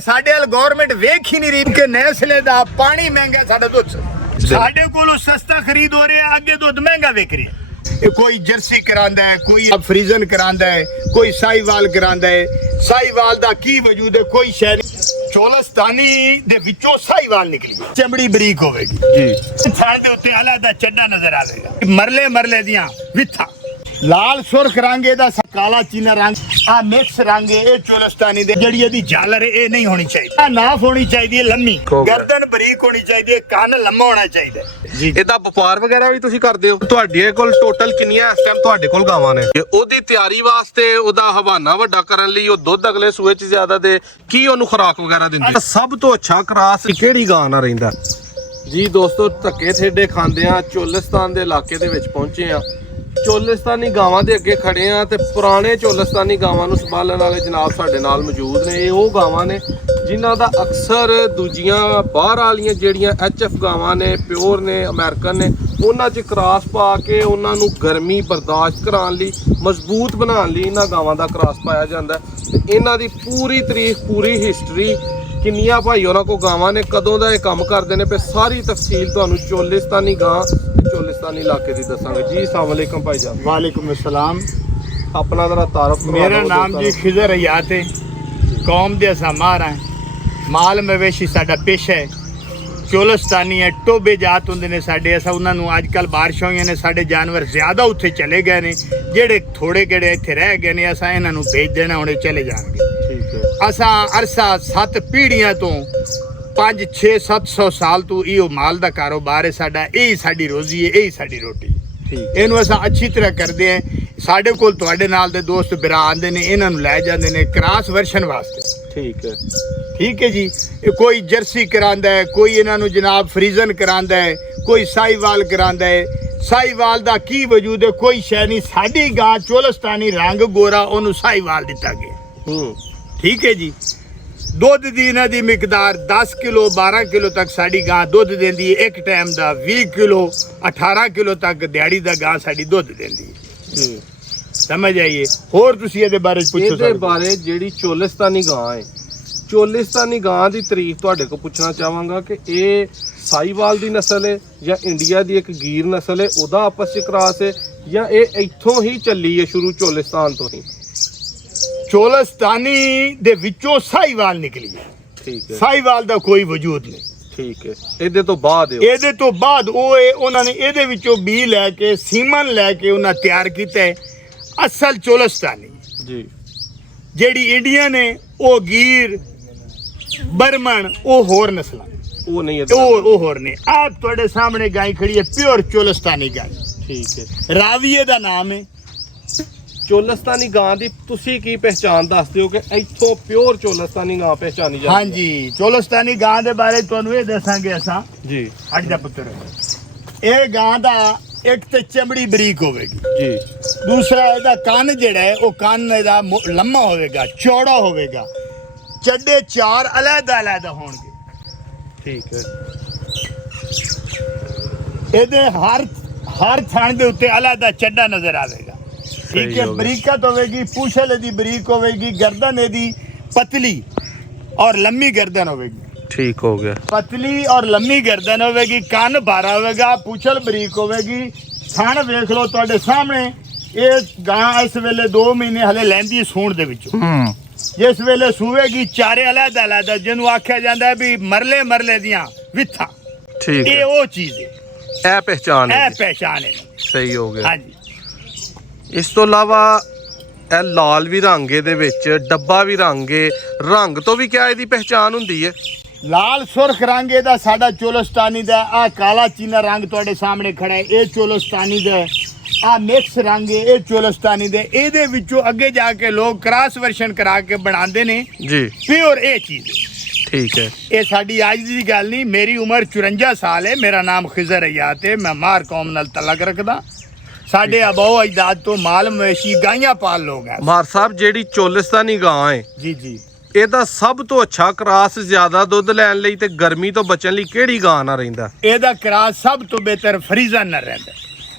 ਸਾਡੇ ਵਾਲ ਗਵਰਨਮੈਂਟ ਵੇਖ ਹੀ ਨਹੀਂ ਰਹੀ ਕਿ ਨੈਸਲੇ ਦਾ ਪਾਣੀ ਮਹਿੰਗਾ, ਸਾਡਾ ਦੁੱਧ ਸਾਡੇ ਕੋਲੋਂ ਸਸਤਾ ਖਰੀਦ ਹੋ ਰਿਹਾ, ਅੱਗੇ ਦੁੱਧ ਮਹਿੰਗਾ ਵਿਕ ਰਿਹਾ। कोई जर्सी करांदा है, कोई फ्रीजन करांदा है, कोई साहिवाल करांदा है। साहिवाल दा की वजूद है? कोई शहरी चोलस्तानी दे विचों साहिवाल निकली, चमड़ी बरीक होवेगी जी, थान दे उत्ते अलग चड्डा नजर आवेगा, मरले मरले दियां विथा, लाल सुर्ख रंग एदा, काला चीना रंग, आ मिक्स रंग है चोलस्तानी दे। जड़ी एदी झालर ए नहीं होनी चाहिए, नाफ होनी चाहिए लम्मी, गर्दन बरीक होनी चाहिए, कान लम्मा होना चाहिए जी। ਇਹਦਾ ਵਪਾਰ ਵਗੈਰਾ ਵੀ ਤੁਸੀਂ ਕਰਦੇ ਹੋ? ਤੁਹਾਡੇ ਕੋਲ ਟੋਟਲ ਕਿੰਨੀਆਂ ਇਸ ਟਾਈਮ ਤੁਹਾਡੇ ਕੋਲ ਗਾਵਾਂ ਨੇ? ਉਹਦੀ ਤਿਆਰੀ ਵਾਸਤੇ, ਉਹਦਾ ਹਵਾਨਾ ਵੱਡਾ ਕਰਨ ਲਈ, ਉਹ ਦੁੱਧ ਅਗਲੇ ਸੂਏ 'ਚ ਜ਼ਿਆਦਾ ਦੇ, ਕੀ ਉਹਨੂੰ ਖੁਰਾਕ ਵਗੈਰਾ ਦਿੰਦੇ? ਸਭ ਤੋਂ ਅੱਛਾ ਕਰਾਸ ਕਿਹੜੀ ਗਾਂ ਨਾਲ ਰਹਿੰਦਾ ਜੀ? ਦੋਸਤੋ, ਧੱਕੇ ਠੇਡੇ ਖਾਂਦੇ ਆ, ਚੋਲਿਸਤਾਨ ਦੇ ਇਲਾਕੇ ਦੇ ਵਿੱਚ ਪਹੁੰਚੇ ਆ। ਚੋਲਿਸਤਾਨੀ ਗਾਵਾਂ ਦੇ ਅੱਗੇ ਖੜੇ ਆ ਤੇ ਪੁਰਾਣੇ ਚੋਲਿਸਤਾਨੀ ਗਾਵਾਂ ਨੂੰ ਸੰਭਾਲਣ ਵਾਲੇ ਜਨਾਬ ਸਾਡੇ ਨਾਲ ਮੌਜੂਦ ਨੇ। ਇਹ ਉਹ ਗਾਵਾਂ ਨੇ ਜਿਨ੍ਹਾਂ ਦਾ ਅਕਸਰ ਦੂਜੀਆਂ ਬਾਹਰ ਵਾਲੀਆਂ ਜਿਹੜੀਆਂ HF ਗਾਵਾਂ ਨੇ, ਪਿਓਰ ਨੇ, ਅਮਰੀਕਨ ਨੇ, ਉਹਨਾਂ 'ਚ ਕ੍ਰਾਸ ਪਾ ਕੇ ਉਹਨਾਂ ਨੂੰ ਗਰਮੀ ਬਰਦਾਸ਼ਤ ਕਰਾਉਣ ਲਈ, ਮਜ਼ਬੂਤ ਬਣਾਉਣ ਲਈ ਇਹਨਾਂ ਗਾਵਾਂ ਦਾ ਕ੍ਰਾਸ ਪਾਇਆ ਜਾਂਦਾ ਤੇ ਇਹਨਾਂ ਦੀ ਪੂਰੀ ਤਾਰੀਖ, ਪੂਰੀ ਹਿਸਟਰੀ, ਕਿੰਨੀਆਂ ਭਾਈ ਉਹਨਾਂ ਕੋਲ ਗਾਵਾਂ ਨੇ, ਕਦੋਂ ਦਾ ਇਹ ਕੰਮ ਕਰਦੇ ਨੇ, ਸਾਰੀ ਤਫਸੀਲ ਤੁਹਾਨੂੰ ਚੋਲਿਸਤਾਨੀ ਗਾਂ ਤੇ ਚੋਲਿਸਤਾਨੀ ਇਲਾਕੇ ਦੀ ਦੱਸਾਂਗੇ ਜੀ। अस्सलाम वालेकुम भाई जान। वालेकुम अस्सलाम। अपना जरा तारुफ। मेरा नाम जी खिजर हयात है, कौम दे असा मार है, माल मवेशी साडा पेशा है, चोलिस्तानी है, टोबे जात होंदे ने साडे। असा उन्हां नूं अजकल बारिश होईयां ने, साडे जानवर ज़्यादा उत्थे चले गए ने, जेड़े थोड़े गेड़े इत्थे रह गए ने, असा इन्हां नूं भेज देना, हुणे चले जाणगे। असा अरसा 7 पीढ़ियां तो 500-600-700 साल तो इहो माल दा कारोबार है साडा, यही साडी रोजी है, यही साडी रोटी। ਇਹਨੂੰ ਅਸਾਂ ਅੱਛੀ ਤਰ੍ਹਾਂ ਕਰਦੇ ਆਂ। ਸਾਡੇ ਕੋਲ ਤੁਹਾਡੇ ਨਾਲ ਦੇ ਦੋਸਤ ਬਿਰਾ ਆਂਦੇ ਨੇ, ਇਹਨਾਂ ਨੂੰ ਲੈ ਜਾਂਦੇ ਨੇ ਕ੍ਰਾਸ ਵਰਸ਼ਨ ਵਾਸਤੇ। ਠੀਕ ਹੈ ਜੀ। ਇਹ ਕੋਈ ਜਰਸੀ ਕਰਾਂਦਾ ਹੈ, ਕੋਈ ਇਹਨਾਂ ਨੂੰ ਜਨਾਬ ਫਰੀਜ਼ਨ ਕਰਾਂਦਾ ਹੈ, ਕੋਈ ਸਾਹੀਵਾਲ ਕਰਾਂਦਾ ਹੈ। ਸਾਹੀਵਾਲ ਦਾ ਕੀ ਵਜੂਦ ਹੈ? ਕੋਈ ਸ਼ੈ ਨਹੀਂ। ਸਾਡੀ ਗਾਂ ਚੋਲਿਸਤਾਨੀ ਰੰਗ ਗੋਰਾ, ਉਹਨੂੰ ਸਾਹੀਵਾਲ ਦਿੱਤਾ ਗਿਆ। ਠੀਕ ਹੈ ਜੀ। ਦੁੱਧ ਦੀ ਇਹਨਾਂ ਦੀ ਮਿਕਦਾਰ 10 ਕਿਲੋ 12 ਕਿਲੋ ਤੱਕ ਸਾਡੀ ਗਾਂ ਦੁੱਧ ਦਿੰਦੀ ਹੈ। ਇੱਕ ਟਾਈਮ ਦਾ 20 ਕਿਲੋ 18 ਕਿਲੋ ਤੱਕ ਦਿਹਾੜੀ ਦਾ ਗਾਂ ਸਾਡੀ ਦੁੱਧ ਦਿੰਦੀ ਹੈ। ਸਮਝ ਆਈਏ। ਹੋਰ ਤੁਸੀਂ ਇਹਦੇ ਬਾਰੇ ਪੁੱਛੋ। ਇਹਦੇ ਬਾਰੇ ਜਿਹੜੀ ਚੋਲਿਸਤਾਨੀ ਗਾਂ ਹੈ, ਚੋਲਿਸਤਾਨੀ ਗਾਂ ਦੀ ਤਾਰੀਖ ਤੁਹਾਡੇ ਕੋਲ ਪੁੱਛਣਾ ਚਾਹਾਂਗਾ ਕਿ ਇਹ ਸਾਹੀਵਾਲ ਦੀ ਨਸਲ ਹੈ ਜਾਂ ਇੰਡੀਆ ਦੀ ਇੱਕ ਗੀਰ ਨਸਲ ਹੈ, ਉਹਦਾ ਆਪਸ ਚ ਕਰਾਸ ਹੈ, ਜਾਂ ਇਹ ਇੱਥੋਂ ਹੀ ਚੱਲੀ ਹੈ ਸ਼ੁਰੂ ਚੋਲਿਸਤਾਨ ਤੋਂ ਹੀ? ਚੋਲਿਸਤਾਨੀ ਦੇ ਵਿੱਚੋਂ ਸਾਹੀਵਾਲ ਨਿਕਲੀ ਹੈ। ਠੀਕ ਹੈ। ਸਾਹੀਵਾਲ ਦਾ ਕੋਈ ਵਜੂਦ ਨਹੀਂ। ਠੀਕ ਹੈ। ਇਹਦੇ ਤੋਂ ਬਾਅਦ ਉਹ ਉਹਨਾਂ ਨੇ ਇਹਦੇ ਵਿੱਚੋਂ ਬੀ ਲੈ ਕੇ, ਸੀਮਨ ਲੈ ਕੇ ਉਹਨਾਂ ਤਿਆਰ ਕੀਤਾ ਹੈ ਅਸਲ ਚੋਲਿਸਤਾਨੀ ਜੀ। ਜਿਹੜੀ ਇੰਡੀਆ ਨੇ ਉਹ ਗੀਰ, ਬਰਮਨ, ਉਹ ਹੋਰ ਨਸਲਾਂ, ਉਹ ਨਹੀਂ ਉਹ ਹੋਰ ਨੇ। ਆਪ ਤੁਹਾਡੇ ਸਾਹਮਣੇ ਗਾਂ ਖੜੀ ਹੈ, ਪਿਓਰ ਚੋਲਿਸਤਾਨੀ ਗਾਂ। ਠੀਕ ਹੈ। ਰਾਵੀਏ ਦਾ ਨਾਮ ਹੈ। ਚੋਲਿਸਤਾਨੀ ਗਾਂ ਦੀ ਤੁਸੀਂ ਕੀ ਪਹਿਚਾਣ ਦੱਸਦੇ ਹੋ ਕਿ ਇੱਥੋਂ ਪਿਓਰ ਚੋਲਿਸਤਾਨੀ ਗਾਂ ਪਹਿਚਾਨੀ ਜਾਂਦੀ? ਹਾਂਜੀ, ਚੋਲਿਸਤਾਨੀ ਗਾਂ ਦੇ ਬਾਰੇ ਤੁਹਾਨੂੰ ਇਹ ਦੱਸਾਂਗੇ ਅਸਾਂ ਜੀ। ਅੱਜ ਦਾ ਪੁੱਤਰ, ਇਹ ਗਾਂ ਦਾ ਇੱਕ ਤੇ ਚਮੜੀ ਬਰੀਕ ਹੋਵੇਗੀ ਜੀ, ਦੂਸਰਾ ਇਹਦਾ ਕੰਨ ਜਿਹੜਾ ਹੈ ਉਹ ਕੰਨ ਇਹਦਾ ਲੰਮਾ ਹੋਵੇਗਾ, ਚੌੜਾ ਹੋਵੇਗਾ, ਚੱਡੇ 4 ਅਲੱਗ-ਅਲੱਗ ਹੋਣਗੇ। ਠੀਕ ਹੈ। ਇਹਦੇ ਹਰ ਥਣ ਦੇ ਉੱਤੇ ਅਲੱਗ ਦਾ ਚੱਡਾ ਨਜ਼ਰ ਆਵੇਗਾ। ठीक है। बरीकत होगी, पूछल यदि बरीक होगी, गर्दन यदि पतली और लंबी गर्दन होगी। ठीक हो गया। पतली और लंबी गर्दन होगी, कान भारा होगा, पूछल बरीक होगी। थण वेख लो तुहाडे सामने। ये गां इस वेले 2 महीने हले लैंदी सूण दे विचों। जिस वेले सूवेगी चारे अलग-अलग, जिन्हों आख्या जाता है भी मरले मरले दियां विथा। ठीक है। ये वो चीज है, ए पहचान है। सही हो गया। हाँ जी। ਇਸ ਤੋਂ ਇਲਾਵਾ ਇਹ ਲਾਲ ਵੀ ਰੰਗ ਇਹਦੇ ਵਿੱਚ, ਡੱਬਾ ਵੀ ਰੰਗ ਤੋਂ ਵੀ ਕਿਆ ਇਹਦੀ ਪਹਿਚਾਨ ਹੁੰਦੀ ਹੈ? ਲਾਲ ਸੁਰਖ ਰੰਗ ਇਹਦਾ ਸਾਡਾ ਚੋਲਿਸਤਾਨੀ ਦਾ। ਆ ਕਾਲਾ ਚੀਨਾ ਰੰਗ ਤੁਹਾਡੇ ਸਾਹਮਣੇ ਖੜਾ ਹੈ, ਇਹ ਚੋਲਿਸਤਾਨੀ ਦਾ। ਆ ਮਿਕਸ ਰੰਗ ਹੈ, ਇਹ ਚੋਲਿਸਤਾਨੀ ਦੇ। ਇਹਦੇ ਵਿੱਚੋਂ ਅੱਗੇ ਜਾ ਕੇ ਲੋਕ ਕ੍ਰਾਸ ਵਰਸ਼ਨ ਕਰਾ ਕੇ ਬਣਾਉਂਦੇ ਨੇ ਜੀ। ਪਿਓਰ ਇਹ ਚੀਜ਼। ਠੀਕ ਹੈ। ਇਹ ਸਾਡੀ ਅੱਜ ਦੀ ਗੱਲ ਨਹੀਂ। ਮੇਰੀ ਉਮਰ 54 ਸਾਲ ਹੈ। ਮੇਰਾ ਨਾਮ ਖਿਜ਼ਰ ਹਯਾਤ ਹੈ। ਮੈਂ ਮਾਰ ਕੌਮ ਨਾਲ ਤਲਕ ਰੱਖਦਾ। ਸਾਡੇ ਆਬਾਓ ਅਜਦਾਦ ਤੋਂ ਮਾਲ ਮਵੇਸ਼ੀ ਗਾਈਆਂ ਪਾਲ ਲੋਕ ਹੈ। ਮਾਰ ਸਾਹਿਬ, ਜਿਹੜੀ ਚੋਲਿਸਤਾਨੀ ਗਾਂ ਹੈ ਜੀ ਜੀ, ਇਹਦਾ ਸਭ ਤੋਂ ਅੱਛਾ ਕਰਾਸ ਜ਼ਿਆਦਾ ਦੁੱਧ ਲੈਣ ਲਈ ਤੇ ਗਰਮੀ ਤੋਂ ਬਚਣ ਲਈ ਕਿਹੜੀ ਗਾਂ ਨਾਲ ਰਹਿੰਦਾ? ਇਹਦਾ ਕਰਾਸ ਸਭ ਤੋਂ ਬਿਹਤਰ ਫਰੀਜ਼ਨ ਨਾਲ ਰਹਿੰਦਾ।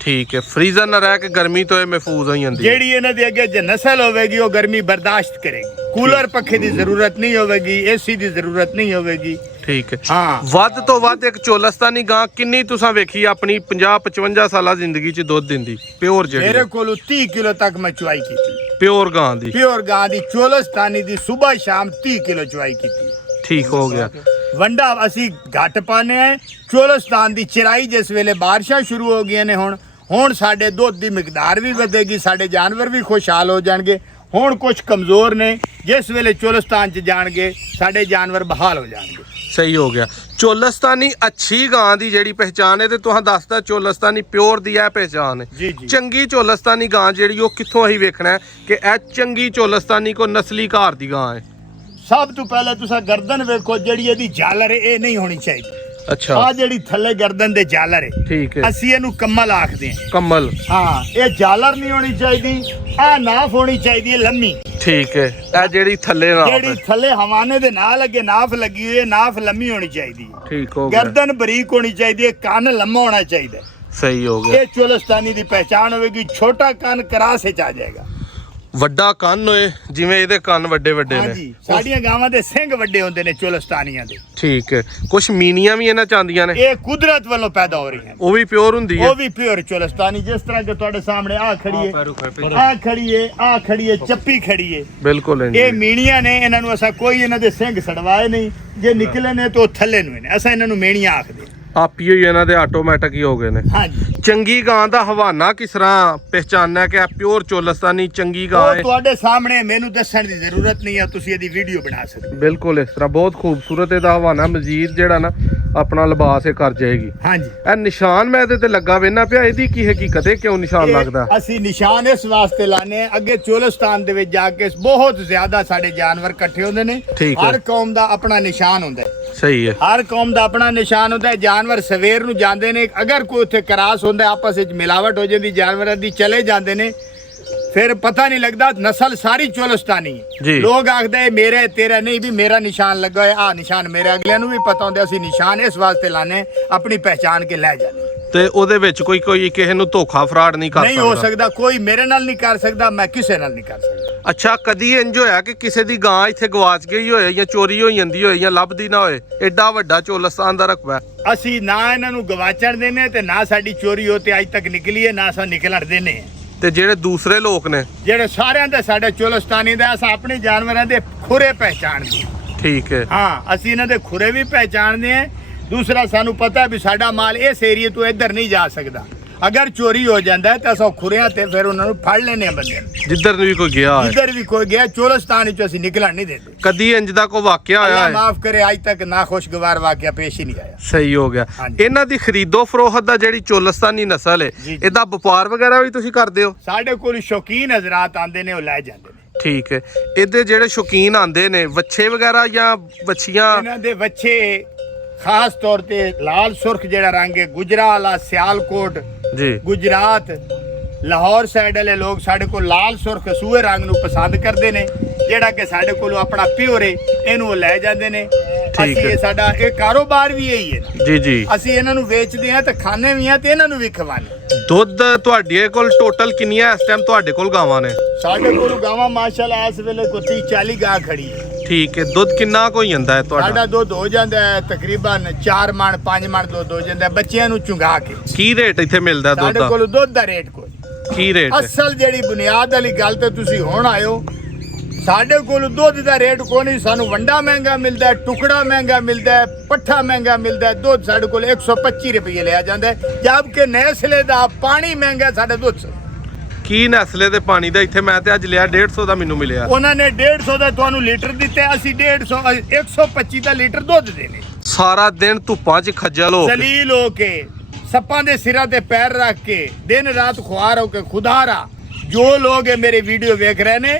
ਠੀਕ ਹੈ, ਫ੍ਰੀਜ਼ਰ ਨਾ ਰਹਿ ਕੇ ਗਰਮੀ ਤੋਂ ਇਹ ਮਹਿਫੂਜ਼ ਹੋ ਜਾਂਦੀ ਹੈ। ਜਿਹੜੀ ਇਹਨਾਂ ਦੀ ਅੱਗੇ ਜੇ ਨਸਲ ਹੋਵੇਗੀ ਉਹ ਗਰਮੀ ਬਰਦਾਸ਼ਤ ਕਰੇਗੀ। ਕੂਲਰ ਪੱਖੇ ਦੀ ਜ਼ਰੂਰਤ ਨਹੀਂ ਹੋਵੇਗੀ, ਏਸੀ ਦੀ ਜ਼ਰੂਰਤ ਨਹੀਂ ਹੋਵੇਗੀ। ਠੀਕ ਹੈ। ਹਾਂ, ਵੱਧ ਤੋਂ ਵੱਧ ਇੱਕ ਚੋਲਸਤਾਨੀ ਗਾਂ ਕਿੰਨੀ ਤੁਸੀਂ ਵੇਖੀ ਆਪਣੀ 50-55 ਸਾਲਾਂ ਜ਼ਿੰਦਗੀ 'ਚ ਦੁੱਧ ਦਿੰਦੀ ਪਿਓਰ ਮੇਰੇ ਜਿਹੜੀ ਕੋਲ 30 ਕਿਲੋ ਤੱਕ ਮੈਂ ਚੁਆਈ ਕੀਤੀ। ਪਿਓਰ ਗਾਂ ਦੀ? ਪਿਓਰ ਗਾਂ ਦੀ ਚੋਲਸਤਾਨੀ ਦੀ ਸਵੇਰ ਸ਼ਾਮ 30 ਕਿਲੋ ਚੁਆਈ ਕੀਤੀ। ਠੀਕ ਹੋ ਗਿਆ। ਵੰਡਾ ਅਸੀਂ ਘੱਟ ਪਾਣੇ ਆ। ਚੋਲਸਤਾਨ ਦੀ ਚਰਾਈ ਜਿਸ ਵੇਲੇ ਬਾਰਿਸ਼ਾਂ ਸ਼ੁਰੂ ਹੋ ਗਈਆਂ ਨੇ ਹੁਣ ਸਾਡੇ ਦੁੱਧ ਦੀ ਮਿਕਦਾਰ ਵੀ ਵਧੇਗੀ, ਸਾਡੇ ਜਾਨਵਰ ਵੀ ਖੁਸ਼ਹਾਲ ਹੋ ਜਾਣਗੇ। ਹੁਣ ਕੁਝ ਕਮਜ਼ੋਰ ਨੇ, ਜਿਸ ਵੇਲੇ ਚੋਲਸਤਾਨ 'ਚ ਜਾਣਗੇ ਸਾਡੇ ਜਾਨਵਰ ਬਹਾਲ ਹੋ ਜਾਣਗੇ। ਸਹੀ ਹੋ ਗਿਆ। ਚੋਲਸਤਾਨੀ ਅੱਛੀ ਗਾਂ ਦੀ ਜਿਹੜੀ ਪਹਿਚਾਨ ਹੈ ਤੇ ਤੁਹਾਂ ਦੱਸਦਾ ਚੋਲਸਤਾਨੀ ਪਿਓਰ ਦੀ ਇਹ ਪਹਿਚਾਨ ਹੈ। ਜੀ ਜੀ। ਚੰਗੀ ਚੋਲਸਤਾਨੀ ਗਾਂ ਜਿਹੜੀ ਉਹ ਕਿੱਥੋਂ ਅਸੀਂ ਵੇਖਣਾ ਹੈ ਕਿ ਇਹ ਚੰਗੀ ਚੋਲਸਤਾਨੀ ਕੋ ਨਸਲੀ ਘਰ ਦੀ ਗਾਂ ਹੈ? ਸਭ ਤੋਂ ਪਹਿਲਾਂ ਤੁਸੀਂ ਗਰਦਨ ਵੇਖੋ, ਜਿਹੜੀ ਇਹਦੀ ਝਾਲਰ ਹੈ ਇਹ ਨਹੀਂ ਹੋਣੀ ਚਾਹੀਦੀ। ਅੱਛਾ, ਆ ਜਿਹੜੀ ਥੱਲੇ ਗਰਦਨ ਦੇ ਝਾਲਰ ਹੈ, ਠੀਕ ਹੈ। ਅਸੀਂ ਇਹਨੂੰ ਕਮਲ ਆਖਦੇ ਹਾਂ। ਕਮਲ? ਹਾਂ, ਇਹ ਝਾਲਰ ਨਹੀਂ ਹੋਣੀ ਚਾਹੀਦੀ। ਇਹ ਨਾਫ ਹੋਣੀ ਚਾਹੀਦੀ ਹੈ ਲੰਮੀ। ਠੀਕ ਹੈ। ਇਹ ਜਿਹੜੀ ਥੱਲੇ ਨਾ ਜਿਹੜੀ ਥੱਲੇ ਹਵਾਨੇ ਦੇ ਨਾਲ ਅੱਗੇ ਨਾਫ ਲੱਗੀ ਹੋਈ ਹੈ, ਨਾਫ ਲੰਮੀ ਹੋਣੀ ਚਾਹੀਦੀ ਹੈ। ਠੀਕ ਹੋ ਗਿਆ। ਗਰਦਨ ਬਰੀਕ ਹੋਣੀ ਚਾਹੀਦੀ ਹੈ, ਕੰਨ ਲੰਮਾ ਹੋਣਾ ਚਾਹੀਦਾ ਹੈ। ਸਹੀ ਹੋ ਗਿਆ। ਇਹ ਚੋਲਸਤਾਨੀ ਦੀ ਪਹਿਚਾਨ ਹੋਵੇਗੀ। ਛੋਟਾ ਕੰਨ ਕਰਾਸ ਵਿੱਚ ਆ ਜਾਏਗਾ। ਵੱਡਾ ਕੰਨ ਹੋਏ, ਜਿਵੇਂ ਇਹਦੇ ਕੰਨ ਵੱਡੇ ਵੱਡੇ ਨੇ। ਹਾਂਜੀ, ਸਾਡੀਆਂ ਗਾਵਾਂ ਦੇ ਸਿੰਘ ਵੱਡੇ ਹੁੰਦੇ ਨੇ ਚੋਲਸਤਾਨੀਆਂ ਦੇ। ਠੀਕ ਹੈ। ਕੁਝ ਮੀਨੀਆਂ ਵੀ ਇਹਨਾਂ ਚਾਂਦੀਆਂ ਨੇ? ਇਹ ਕੁਦਰਤ ਵੱਲੋਂ ਪੈਦਾ ਹੋ ਰਹੀਆਂ। ਉਹ ਵੀ ਪਿਓਰ ਹੁੰਦੀ ਹੈ? ਉਹ ਵੀ ਪਿਓਰ ਚੋਲਸਤਾਨੀ। ਜਿਸ ਤਰ੍ਹਾਂ ਕਿ ਤੁਹਾਡੇ ਸਾਹਮਣੇ ਆ ਖੜੀ ਹੈ, ਆ ਖੜੀ ਹੈ, ਆ ਖੜੀ ਹੈ, ਚੱਪੀ ਖੜੀ ਹੈ। ਬਿਲਕੁਲ ਇੰਜ। ਇਹ ਮੀਣੀਆਂ ਨੇ, ਇਹਨਾਂ ਨੂੰ ਅਸਾਂ ਕੋਈ ਇਹਨਾਂ ਦੇ ਸਿੰਘ ਸੜਵਾਏ ਨਹੀਂ। ਜੇ ਨਿਕਲੇ ਨੇ ਤਾਂ ਉਹ ਥੱਲੇ ਨੂੰ ਨੇ, ਅਸਾਂ ਇਹਨਾਂ ਨੂੰ ਮੇਣੀਆਂ ਆਖਦੇ। ਆਪੀ ਹੋਈ ਇਹਨਾਂ ਦੇ ਆਟੋਮੈਟਿਕ ਹੀ ਹੋ ਗਏ ਨੇ। ਹਾਂਜੀ। ਚੰਗੀ ਗਾਂ ਦਾ ਹਵਾਨਾ ਕਿਸ ਤਰ੍ਹਾਂ ਪਹਿਚਾਨਣਾ ਕਿ ਆ ਪਿਓਰ ਚੋਲਸਤਾਨੀ ਚੰਗੀ ਗਾਂ ਉਹ ਹੈ? ਤੁਹਾਡੇ ਸਾਹਮਣੇ, ਮੈਨੂੰ ਦੱਸਣ ਦੀ ਜ਼ਰੂਰਤ ਨਹੀਂ ਹੈ, ਤੁਸੀਂ ਇਹਦੀ ਵੀਡੀਓ ਬਣਾ ਸਕਦੇ ਹੋ। ਬਿਲਕੁਲ ਇਸ ਤਰ੍ਹਾਂ ਬਹੁਤ ਖੂਬਸੂਰਤ ਇਹਦਾ ਹਵਾਨਾ। ਮਜ਼ੀਦ ਜਿਹੜਾ ਨਾ ਆਪਣਾ ਲਿਬਾਸ ਇਹ ਕਰ ਜਾਏਗੀ। ਹਾਂਜੀ। ਇਹ ਨਿਸ਼ਾਨ ਮੈਂ ਇਹਦੇ ਤੇ ਲੱਗਾ ਵੇਨਾ ਪਿਆ, ਇਹਦੀ ਕੀ ਹਕੀਕਤ ਹੈ, ਕਿਉਂ ਨਿਸ਼ਾਨ ਇਹ ਲੱਗਦਾ? ਅਸੀਂ ਨਿਸ਼ਾਨ ਇਸ ਵਾਸਤੇ ਲਾਣੇ ਆ, ਅੱਗੇ ਚੋਲਸਤਾਨ ਦੇ ਵਿੱਚ ਜਾ ਕੇ ਬਹੁਤ ਜ਼ਿਆਦਾ ਸਾਡੇ ਜਾਨਵਰ ਇਕੱਠੇ ਹੁੰਦੇ ਨੇ। ਠੀਕ ਹੈ। ਹਰ ਕੌਮ ਦਾ ਆਪਣਾ ਨਿਸ਼ਾਨ ਹੁੰਦਾ ਹੈ। ਸਹੀ ਹੈ। ਹਰ ਕੌਮ ਦਾ ਆਪਣਾ ਨਿਸ਼ਾਨ ਹੁੰਦਾ ਹੈ। ਜਾਨਵਰ ਸਵੇਰ ਨੂੰ ਜਾਂਦੇ ਨੇ, ਅਗਰ ਕੋਈ ਉੱਥੇ ਕਰਾਸ ਹੁੰਦਾ, ਆਪਸ ਵਿੱਚ ਮਿਲਾਵਟ ਹੋ ਜਾਂਦੀ ਜਾਨਵਰਾਂ ਦੀ, ਚਲੇ ਜਾਂਦੇ ਨੇ, ਫਿਰ ਪਤਾ ਨਹੀਂ ਲੱਗਦਾ ਨਸਲ ਸਾਰੀ ਚੋਲਸਤਾਨੀ ਜੀ। ਹੈ। ਲੋਕ ਆਖਦੇ ਮੇਰੇ ਤੇਰਾ ਨਹੀਂ, ਵੀ ਮੇਰਾ ਨਿਸ਼ਾਨ ਲੱਗਾ ਹੋਇਆ, ਆ ਨਿਸ਼ਾਨ ਮੇਰੇ। ਅਗਲਿਆਂ ਨੂੰ ਵੀ ਪਤਾ ਹੁੰਦਾ, ਅਸੀਂ ਨਿਸ਼ਾਨ ਇਸ ਵਾਸਤੇ ਲਾਣੇ ਆਪਣੀ ਪਹਿਚਾਨ ਕੇ ਲੈ ਜਾਣੇ। ਤੇ ਉਹਦੇ ਵਿੱਚ ਕੋਈ ਕਿਸੇ ਨੂੰ ਧੋਖਾ ਫਰਾਡ ਨਹੀਂ ਕਰ ਨਹੀਂ ਹੋ ਸਕਦਾ, ਕੋਈ ਮੇਰੇ ਨਾਲ ਨਹੀਂ ਕਰ ਸਕਦਾ, ਮੈਂ ਕਿਸੇ ਨਾਲ ਨਹੀਂ ਕਰ ਸਕਦਾ। ਅੱਛਾ, ਕਦੀ ਇੰਜ ਹੋਇਆ ਕਿ ਕਿਸੇ ਦੀ ਗਾਂ ਇੱਥੇ ਗਵਾਚ ਗਈ ਹੋਏ ਜਾਂ ਚੋਰੀ ਹੋ ਜਾਂਦੀ ਹੋਏ ਜਾਂ ਲੱਭਦੀ ਨਾ ਹੋਏ? ਐਡਾ ਵੱਡਾ ਚੋਲਸਤਾਨ ਦਾ ਰਕਬਾ। ਅਸੀਂ ਨਾ ਇਹਨਾਂ ਨੂੰ ਗਵਾਚਣ ਦੇਨੇ ਤੇ ਨਾ ਸਾਡੀ ਚੋਰੀ ਹੋ ਤੇ ਅੱਜ ਤੱਕ ਨਿਕਲੀ ਹੈ, ਨਾ ਅਸਾਂ ਨਿਕਲਣ ਦੇਨੇ। ਤੇ ਜਿਹੜੇ ਦੂਸਰੇ ਲੋਕ ਨੇ ਜਿਹੜੇ ਸਾਰਿਆਂ ਦਾ ਸਾਡੇ ਚੋਲਸਤਾਨੀ ਦਾ, ਅਸਾਂ ਆਪਣੇ ਜਾਨਵਰਾਂ ਦੇ ਖੁਰੇ ਪਹਿਚਾਣਦੇ। ਠੀਕ ਹੈ। ਹਾਂ, ਅਸੀਂ ਇਹਨਾਂ ਦੇ ਖੁਰੇ ਵੀ ਪਹਿਚਾਣਦੇ ਹਾਂ। ਦੂਸਰਾ, ਸਾਨੂੰ ਪਤਾ ਵੀ ਸਾਡਾ ਮਾਲ ਇਸ ਏਰੀਏ ਤੋਂ ਇੱਧਰ ਨਹੀਂ ਜਾ ਸਕਦਾ। ਅਗਰ ਚੋਰੀ ਹੋ ਜਾਂਦਾ ਹੈ ਤਾਂ ਅਸਾਂ ਖੁਰਿਆਂ ਤੇ ਫਿਰ ਉਹਨਾਂ ਨੂੰ ਫੜ ਲੈਨੇ ਆ ਬੰਦੇ ਨੂੰ। ਜਿੱਧਰ ਵੀ ਕੋਈ ਗਿਆ ਹੈ, ਜਿੱਧਰ ਵੀ ਕੋਈ ਗਿਆ, ਚੋਲਸਤਾਨ ਵਿੱਚੋਂ ਅਸੀਂ ਨਿਕਲਣ ਨਹੀਂ ਦਿੰਦੇ। ਕਦੀ ਇੰਜ ਦਾ ਕੋਈ ਵਾਕਿਆ ਹੋਇਆ ਅੱਲਾਹ ਹੈ? ਮਾਫ ਕਰੇ, ਅੱਜ ਤੱਕ ਨਾ ਖੁਸ਼ਗਵਾਰ ਵਾਕਿਆ ਪੇਸ਼ ਹੀ ਨਹੀਂ ਆਇਆ। ਸਹੀ ਹੋ ਗਿਆ। ਹਾਂਜੀ। ਇਹਨਾਂ ਦੀ ਖਰੀਦੋ ਫਰੋਖਤ ਦਾ ਜਿਹੜੀ ਚੋਲਸਤਾਨੀ ਨਸਲ ਹੈ, ਜੀ। ਇਹਦਾ ਵਪਾਰ ਵਗੈਰਾ ਵੀ ਤੁਸੀਂ ਕਰਦੇ ਹੋ? ਸਾਡੇ ਕੋਲ ਸ਼ੌਕੀਨ ਹਜ਼ਰਾਤ ਆਂਦੇ ਨੇ, ਉਹ ਲੈ ਜਾਂਦੇ ਨੇ। ਠੀਕ ਹੈ। ਇਹਦੇ ਜਿਹੜੇ ਸ਼ੌਕੀਨ ਆਂਦੇ ਨੇ, ਵੱਛੇ ਵਗੈਰਾ ਜਾਂ ਵੱਛੀਆਂ? ਇਹਨਾਂ ਦੇ ਬੱਚੇ ਖਾਸ ਤੌਰ ਤੇ ਲਾਲ ਸੁਰਖ ਜਿਹੜਾ ਰੰਗ ਹੈ, ਗੁਜਰਾਵਾਲਾ, ਸਿਆਲਕੋਟ, ਜੀ, ਗੁਜਰਾਤ, ਲਾਹੌਰ ਸਾਈਡ ਵਾਲੇ ਲੋਕ ਸਾਡੇ ਕੋਲ ਲਾਲ ਸੁਰਖ ਸੂਏ ਰੰਗ ਨੂੰ ਪਸੰਦ ਕਰਦੇ ਨੇ। ਜਿਹੜਾ ਕਿ ਸਾਡੇ ਕੋਲ ਆਪਣਾ ਪਿਓਰ ਹੈ, ਇਹਨੂੰ ਉਹ ਲੈ ਜਾਂਦੇ ਨੇ। ਅਸੀਂ ਹੈ। ਇਹ ਸਾਡਾ ਇਹ ਕਾਰੋਬਾਰ ਵੀ ਇਹੀ ਹੈ। ਜੀ ਜੀ। ਅਸੀਂ ਇਹਨਾਂ ਨੂੰ ਵੇਚਦੇ ਹਾਂ ਤੇ ਖਾਣੇ ਵੀ ਹਾਂ ਤੇ ਇਹਨਾਂ ਨੂੰ ਵੀ ਖਵਾਉਂਦੇ। ਦੁੱਧ ਤੁਹਾਡੇ ਕੋਲ ਟੋਟਲ ਕਿੰਨੀਆਂ ਇਸ ਟਾਈਮ ਤੁਹਾਡੇ ਕੋਲ ਗਾਵਾਂ ਨੇ? ਸਾਡੇ ਕੋਲ ਗਾਵਾਂ ਮਾਸ਼ਾਅੱਲਾ ਇਸ ਵੇਲੇ ਕੋਈ 30-40 ਗਾਂ ਖੜੀ ਹੈ। ਠੀਕ ਹੈ। ਦੁੱਧ ਕਿੰਨਾ ਕੁ ਹੋ ਜਾਂਦਾ ਹੈ ਤੁਹਾਡਾ? ਸਾਡਾ ਦੁੱਧ ਹੋ ਜਾਂਦਾ ਹੈ ਤਕਰੀਬਨ 4 ਮਣ 5 ਮਣ ਦੁੱਧ ਹੋ ਜਾਂਦਾ ਹੈ, ਬੱਚਿਆਂ ਨੂੰ ਚੁੰਗਾ ਕੇ। ਕੀ ਰੇਟ ਇੱਥੇ ਮਿਲਦਾ ਦੁੱਧ ਸਾਡੇ ਦਾ? ਕੋਲ ਦੁੱਧ ਦਾ ਰੇਟ ਕੋਈ। ਕੀ ਰੇਟ ਹੈ? ਅਸਲ ਜਿਹੜੀ ਬੁਨਿਆਦ ਵਾਲੀ ਗੱਲ ਤੇ ਤੁਸੀਂ ਹੁਣ ਆਇਓ, ਸਾਡੇ ਕੋਲ ਦੁੱਧ ਦਾ ਰੇਟ ਕੋਈ ਨਹੀਂ। ਸਾਨੂੰ ਵੰਡਾ ਮਹਿੰਗਾ ਮਿਲਦਾ ਹੈ, ਟੁਕੜਾ ਮਹਿੰਗਾ ਮਿਲਦਾ ਹੈ, ਪੱਠਾ ਮਹਿੰਗਾ ਮਿਲਦਾ ਹੈ। ਦੁੱਧ ਸਾਡੇ ਕੋਲ 125 ਰੁਪਏ ਲਿਆ ਜਾਂਦਾ ਹੈ, ਜਦਕਿ ਨੈਸਲੇ ਦਾ ਪਾਣੀ ਮਹਿੰਗਾ, ਸਾਡੇ ਦੁੱਧ। ਕੀ ਨਸਲੇ ਦੇ ਪਾਣੀ ਦਾ ਇੱਥੇ ਮੈਂ ਤੇ ਅੱਜ ਲਿਆ 150 ਦਾ ਮੈਨੂੰ ਮਿਲਿਆ। ਉਹਨਾਂ ਨੇ 150 ਦਾ ਤੁਹਾਨੂੰ ਲੀਟਰ ਦਿੱਤਾ, ਅਸੀਂ 125 ਦਾ ਲੀਟਰ ਦੁੱਧ ਦੇਨੇ। ਸਾਰਾ ਦਿਨ ਧੁੱਪਾਂ 'ਚ ਖੱਜਲ ਹੋ ਕੇ, ਜ਼ਲੀਲ ਹੋ ਕੇ, ਸੱਪਾਂ ਦੇ ਸਿਰਾਂ ਤੇ ਪੈਰ ਰੱਖ ਕੇ, ਦਿਨ ਰਾਤ ਖੁਆਰ ਹੋ ਕੇ, ਖੁਦਾਰਾ ਜੋ ਲੋਗ ਇਹ ਮੇਰੇ ਵੀਡੀਓ ਵੇਖ ਰਹੇ ਨੇ,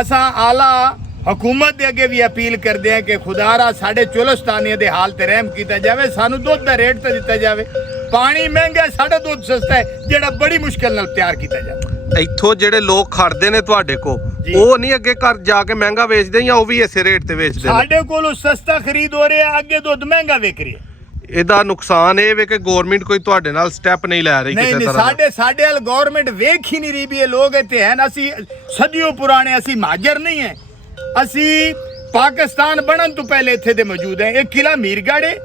ਅਸਾਂ ਆਲਾ ਹਕੂਮਤ ਦੇ ਅੱਗੇ ਵੀ ਅਪੀਲ ਕਰਦੇ ਹਾਂ ਕਿ ਖੁਦਾਰਾ ਸਾਡੇ ਚੋਲਸਤਾਨੀਆਂ ਦੇ ਹਾਲ ਤੇ ਰਹਿਮ ਕੀਤਾ ਜਾਵੇ। ਸਾਨੂੰ ਦੁੱਧ ਦਾ ਰੇਟ ਤਾਂ ਦਿੱਤਾ ਜਾਵੇ। ਪਾਣੀ ਮਹਿੰਗਾ, ਸਾਡਾ ਦੁੱਧ ਸਸਤਾ ਹੈ, ਜਿਹੜਾ ਬੜੀ ਮੁਸ਼ਕਲ ਨਾਲ ਤਿਆਰ ਕੀਤਾ ਜਾਂਦਾ। ਇੱਥੋਂ ਜਿਹੜੇ ਲੋਕ ਖੜਦੇ ਨੇ ਤੁਹਾਡੇ ਕੋ, ਜੀ। ਉਹ ਨਹੀਂ ਅੱਗੇ ਘਰ ਜਾ ਕੇ ਮਹਿੰਗਾ ਵੇਚਦੇ ਜਾਂ ਉਹ ਵੀ ਇਸੇ ਰੇਟ ਤੇ ਵੇਚਦੇ ਨੇ? ਸਾਡੇ ਕੋਲੋਂ ਸਸਤਾ ਖਰੀਦ ਹੋ ਰਿਹਾ, ਅੱਗੇ ਦੁੱਧ ਮਹਿੰਗਾ ਵਿਕ ਰਿਹਾ। ਇਹਦਾ ਨੁਕਸਾਨ ਇਹ ਵੇ ਕਿ ਗਵਰਨਮੈਂਟ ਕੋਈ ਤੁਹਾਡੇ ਨਾਲ ਸਟੈਪ ਨਹੀਂ ਲੈ ਰਹੀ ਨਹੀਂ ਕਿਸੇ ਨਹੀਂ, ਤਰ੍ਹਾਂ ਦਾ। ਸਾਡੇ ਵਾਲ ਗਵਰਨਮੈਂਟ ਵੇਖ ਹੀ ਨਹੀਂ ਰਹੀ ਵੀ ਇਹ ਲੋਕ ਇੱਥੇ ਹਨ। ਅਸੀਂ ਸਦੀਆਂ ਪੁਰਾਣੇ, ਅਸੀਂ ਮਹਾਜਰ ਨਹੀਂ ਹੈ, ਅਸੀਂ ਪਾਕਿਸਤਾਨ ਬਣਨ ਤੋਂ ਪਹਿਲੇ ਇੱਥੇ ਦੇ ਮੌਜੂਦ ਹੈ। ਇਹ ਕਿਲਾ ਮੀਰਗੜ੍ਹ ਹੈ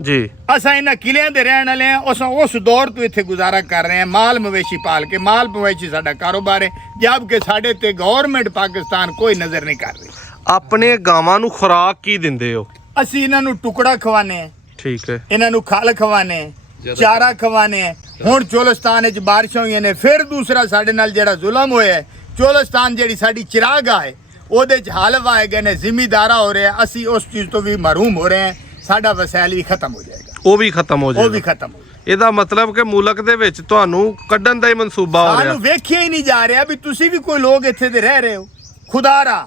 ਜੀ। ਅਸਾਂ ਇਹਨਾਂ ਕਿਲਿਆਂ ਦੇ ਰਹਿਣ ਵਾਲੇ ਹਾਂ। ਉਸ ਦੌਰ ਤੋਂ ਇੱਥੇ ਗੁਜ਼ਾਰਾ ਕਰ ਰਹੇ ਹਾਂ, ਮਾਲ ਮਵੇਸ਼ੀ ਪਾਲ ਕੇ। ਮਾਲ ਮਵੇਸ਼ੀ ਸਾਡਾ ਕਾਰੋਬਾਰ ਹੈ, ਜਦ ਕਿ ਸਾਡੇ ਤੇ ਗਵਰਨਮੈਂਟ ਪਾਕਿਸਤਾਨ ਕੋਈ ਨਜ਼ਰ ਨਹੀਂ ਕਰ ਰਹੀ। ਆਪਣੇ ਗਾਵਾਂ ਨੂੰ ਖੁਰਾਕ ਕੀ ਦਿੰਦੇ ਹੋ? ਅਸੀਂ ਇਹਨਾਂ ਨੂੰ ਟੁਕੜਾ ਖਵਾਨੇ ਆ, ਠੀਕ ਹੈ। ਇਹਨਾਂ ਨੂੰ ਖਲ ਖਵਾਨੇ ਆ, ਚਾਰਾ ਖਵਾਨੇ ਆ। ਹੁਣ ਚੋਲਸਤਾਨ ਵਿੱਚ ਬਾਰਿਸ਼ਾਂ ਹੋਈਆਂ ਨੇ। ਫਿਰ ਦੂਸਰਾ ਸਾਡੇ ਨਾਲ ਜਿਹੜਾ ਜ਼ੁਲਮ ਹੋਇਆ ਹੈ, ਚੋਲਸਤਾਨ ਜਿਹੜੀ ਸਾਡੀ ਚਿਰਾਗਾ ਹੈ ਉਹਦੇ 'ਚ ਹਲ ਆਏ ਗਏ ਨੇ, ਜ਼ਿਮੀਦਾਰਾ ਹੋ ਰਿਹਾ। ਅਸੀਂ ਉਸ ਚੀਜ਼ ਤੋਂ ਵੀ ਮहरूम ਹੋ ਰਹੇ ਹਾਂ। ਸਾਡਾ ਵਸੈਲ ਵੀ ਖਤਮ ਹੋ ਜਾਏਗਾ, ਉਹ ਵੀ ਖਤਮ ਹੋ ਜਾਏਗਾ। ਉਹ ਵੀ ਖਤਮ ਹੋ ਜਾਏਗਾ। ਇਹਦਾ ਮਤਲਬ ਕਿ ਮੁਲਕ ਦੇ ਵਿੱਚ ਤੁਹਾਨੂੰ ਕੱਢਣ ਦਾ ਹੀ ਮਨਸੂਬਾ ਹੋ ਰਿਹਾ। ਸਾਨੂੰ ਵੇਖਿਆ ਹੀ ਨਹੀਂ ਜਾ ਰਿਹਾ ਵੀ ਤੁਸੀਂ ਵੀ ਕੋਈ ਲੋਕ ਇੱਥੇ ਦੇ ਰਹਿ ਰਹੇ ਹੋ। ਖੁਦਾਰਾ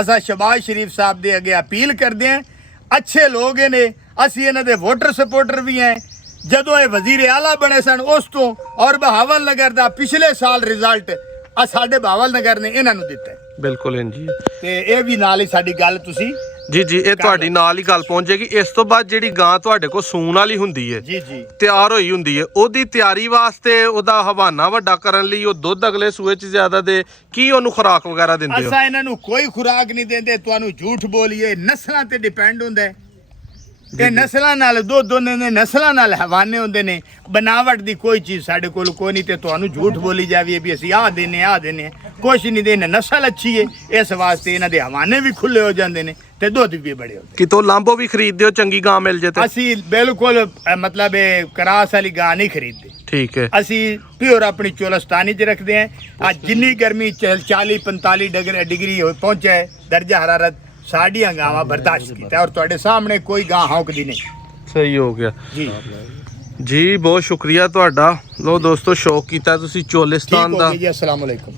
ਅਸਾਂ ਸ਼ਬਾਜ਼ ਸ਼ਰੀਫ ਸਾਹਿਬ ਦੇ ਅੱਗੇ ਅਪੀਲ ਕਰਦੇ ਹਾਂ, ਅੱਛੇ ਲੋਕ ਨੇ, ਅਸੀਂ ਇਹਨਾਂ ਦੇ ਵੋਟਰ ਸਪੋਰਟਰ ਵੀ ਹਾਂ। ਜਦੋਂ ਇਹ ਵਜ਼ੀਰ ਆਲਾ ਬਣੇ ਸਨ ਉਸ ਤੋਂ, ਔਰ ਬਹਾਵਲ ਨਗਰ ਦਾ ਪਿਛਲੇ ਸਾਲ ਰਿਜ਼ਲਟ ਆ ਸਾਡੇ ਬਹਾਵਲ ਨਗਰ ਨੇ ਇਹਨਾਂ ਨੂੰ ਦਿੱਤਾ। ਬਿਲਕੁਲ ਇੰਜੀ ਤੇ ਇਹ ਵੀ ਨਾਲ ਹੀ ਸਾਡੀ ਗੱਲ ਤੁਸੀਂ ਜੀ ਜੀ, ਇਹ ਤੁਹਾਡੀ ਨਾਲ ਹੀ ਗੱਲ ਪਹੁੰਚ ਜਾਏਗੀ। ਇਸ ਤੋਂ ਬਾਅਦ ਜਿਹੜੀ ਗਾਂ ਤੁਹਾਡੇ ਕੋਲ ਸੂਣ ਵਾਲੀ ਹੁੰਦੀ ਹੈ, ਜੀ ਜੀ, ਤਿਆਰ ਹੋਈ ਹੁੰਦੀ ਹੈ, ਉਹਦੀ ਤਿਆਰੀ ਵਾਸਤੇ, ਉਹਦਾ ਹਵਾਨਾ ਵੱਡਾ ਕਰਨ ਲਈ, ਉਹ ਦੁੱਧ ਅਗਲੇ ਸੂਏ 'ਚ ਜ਼ਿਆਦਾ ਦੇ, ਕੀ ਉਹਨੂੰ ਖੁਰਾਕ ਵਗੈਰਾ ਦਿੰਦੇ ਹੋ? ਅਸਾਂ ਇਹਨਾਂ ਨੂੰ ਕੋਈ ਖੁਰਾਕ ਨਹੀਂ ਦਿੰਦੇ। ਤੁਹਾਨੂੰ ਝੂਠ ਬੋਲੀਏ, ਨਸਲਾਂ ਤੇ ਡਿਪੈਂਡ ਹੁੰਦਾ ਹੈ। ਇਹ ਨਸਲਾਂ ਨਾਲ ਦੁੱਧ ਹੁੰਦੇ ਨੇ, ਨਸਲਾਂ ਨਾਲ ਹਵਾਨੇ ਹੁੰਦੇ ਨੇ। ਬਨਾਵਟ ਦੀ ਕੋਈ ਚੀਜ਼ ਸਾਡੇ ਕੋਲ ਕੋਈ ਨਹੀਂ। ਤੇ ਤੁਹਾਨੂੰ ਝੂਠ ਬੋਲੀ ਜਾਵੇ ਵੀ ਅਸੀਂ ਆਹ ਦੇਨੇ ਕੁਛ ਨਹੀਂ ਦੇਨੇ। ਨਸਲ ਅੱਛੀ ਹੈ, ਇਸ ਵਾਸਤੇ ਇਹਨਾਂ ਦੇ ਹਵਾਨੇ ਵੀ ਖੁੱਲੇ ਹੋ ਜਾਂਦੇ ਨੇ ਤੇ ਦੁੱਧ ਵੀ ਬੜੇ ਹੁੰਦੇ। ਕਿਤੋਂ ਲਾਂਬੋ ਵੀ ਖਰੀਦਦੇ ਹੋ ਚੰਗੀ ਗਾਂ ਮਿਲ ਜੇ ਤੇ? ਅਸੀਂ ਬਿਲਕੁਲ ਮਤਲਬ ਇਹ ਕਰਾਸ ਵਾਲੀ ਗਾਂ ਨਹੀਂ ਖਰੀਦਦੇ। ਠੀਕ ਹੈ। ਅਸੀਂ ਪਿਓਰ ਆਪਣੀ ਚੋਲਸਤਾਨੀ 'ਚ ਰੱਖਦੇ ਹਾਂ। ਅੱਜ ਜਿੰਨੀ ਗਰਮੀ 40-45 ਡਿਗਰੀ ਪਹੁੰਚਾ ਹੈ ਦਰਜਾ ਹਰਾਰਤ, ਸਾਡੀਆਂ ਗਾਵਾਂ ਬਰਦਾਸ਼ਤ ਕੀਤਾ। ਔਰ ਤੁਹਾਡੇ ਸਾਹਮਣੇ ਕੋਈ ਗਾਂ ਹੌਂਕਦੀ ਨਹੀਂ। ਸਹੀ ਹੋ ਗਿਆ ਜੀ ਜੀ, ਬਹੁਤ ਸ਼ੁਕਰੀਆ ਤੁਹਾਡਾ। ਲੋ ਦੋਸਤੋ, ਸ਼ੌਕ ਕੀਤਾ ਤੁਸੀਂ ਚੋਲਿਸਤਾਨ ਠੀਕ ਦਾ। ਹੋ ਗਿਆ ਜੀ। ਅਸਲਾਮ ਅਲੈਕੁਮ।